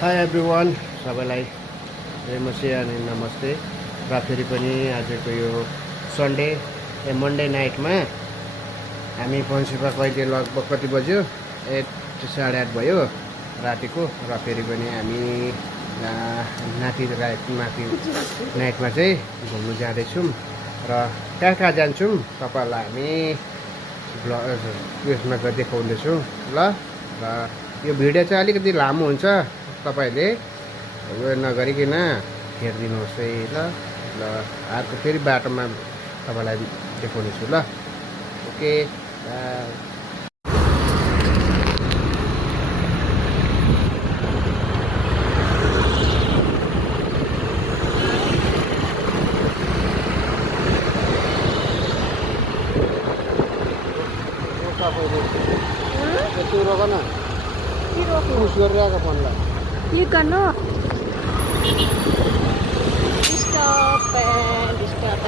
High everyone, सबैलाई नमस्ते अनि नमस्ते। र फेरि पनि आजको यो मन्डे नाइटमा हामी पन्सीपा कहिले लगभग कति बज्यो 8:30 भयो रातिको। र फेरि पनि हामी नाति नाइटमा चाहिँ घुम्नु जाँदैछौँ र कहाँ जान्छौँ तपाईँहरूलाई हामी उयसमा देखाउँदैछौँ ल। र यो भिडियो चाहिँ अलिकति लामो हुन्छ, तपाईँहरूले उयो नगरिकन हेरिदिनुहोस् है ल। ल अर्को फेरि बाटोमा तपाईँलाई देखाउनेछु ल। ओके पुस गरिरहेको फोनलाई क्लिक गर्नु स्टप एन्ड स्टप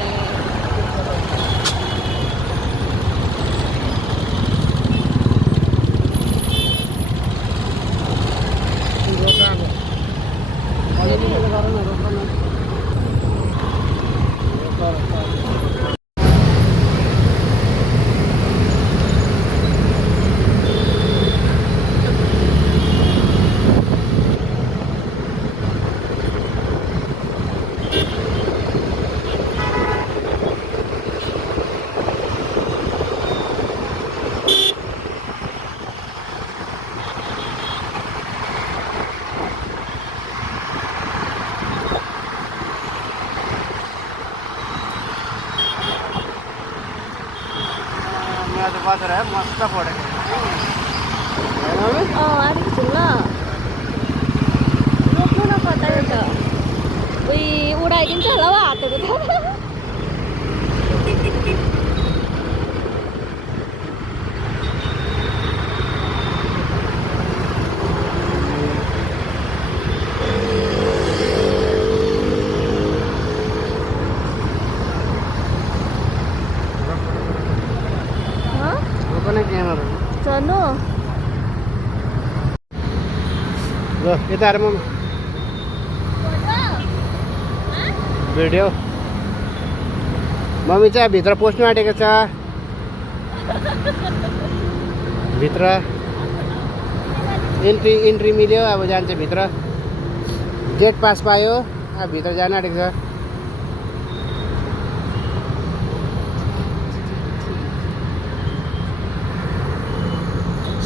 बसेर मस्त पढेको आएको छु ल। रोक्नु न कता त उही उडाइदिन्छ होला हौ हातहरू त। क्यामेरा चल्नु ल यता आएर भिडियो मम्मी चाहिँ भित्र पस्नु आँटेको छ। भित्र इन्ट्री मिल्यो, अब जान्छ भित्र। गेट पास पायो, अब भित्र जान आँटेको छ।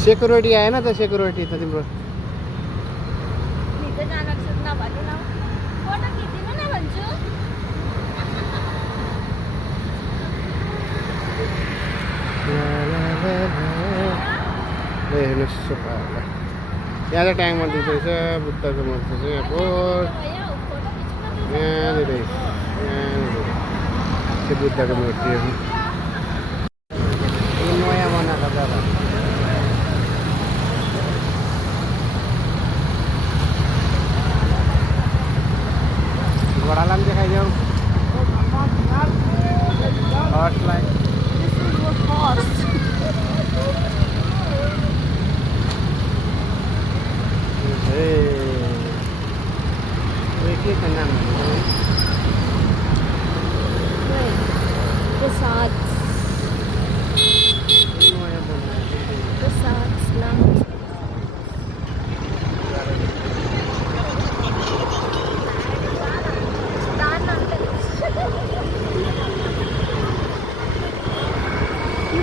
सेक्युरिटी आएन त, सेक्युरिटी त तिम्रो हेर्नुहोस् यहाँ त ट्याङ्कमा दिँदैछ बुद्धको मूर्ति चाहिँ अब यहाँनिर त्यो बुद्धको मूर्ति हो। नयाँ बनाएको जग्गा घोडालाई पनि देखाइदेऊ हर्सलाई। के छ नाम प्रसाद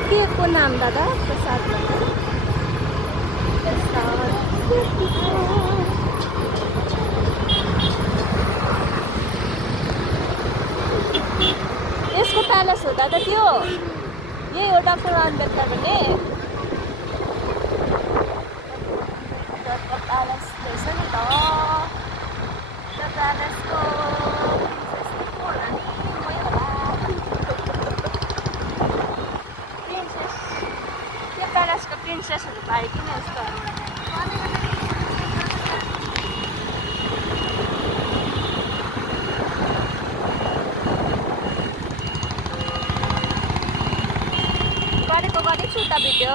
के को नाम दादा? प्रसाद यसको प्यालेस हो दादा त्यो? यही हो डाक्टर अम्बेडकर भन्ने प्यालेस रहेछ नि त। त्यो प्यालेसको प्रिन्सेसहरू पायो कि नि यस्तो। गरेको छु त भिडियो।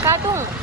काटौँ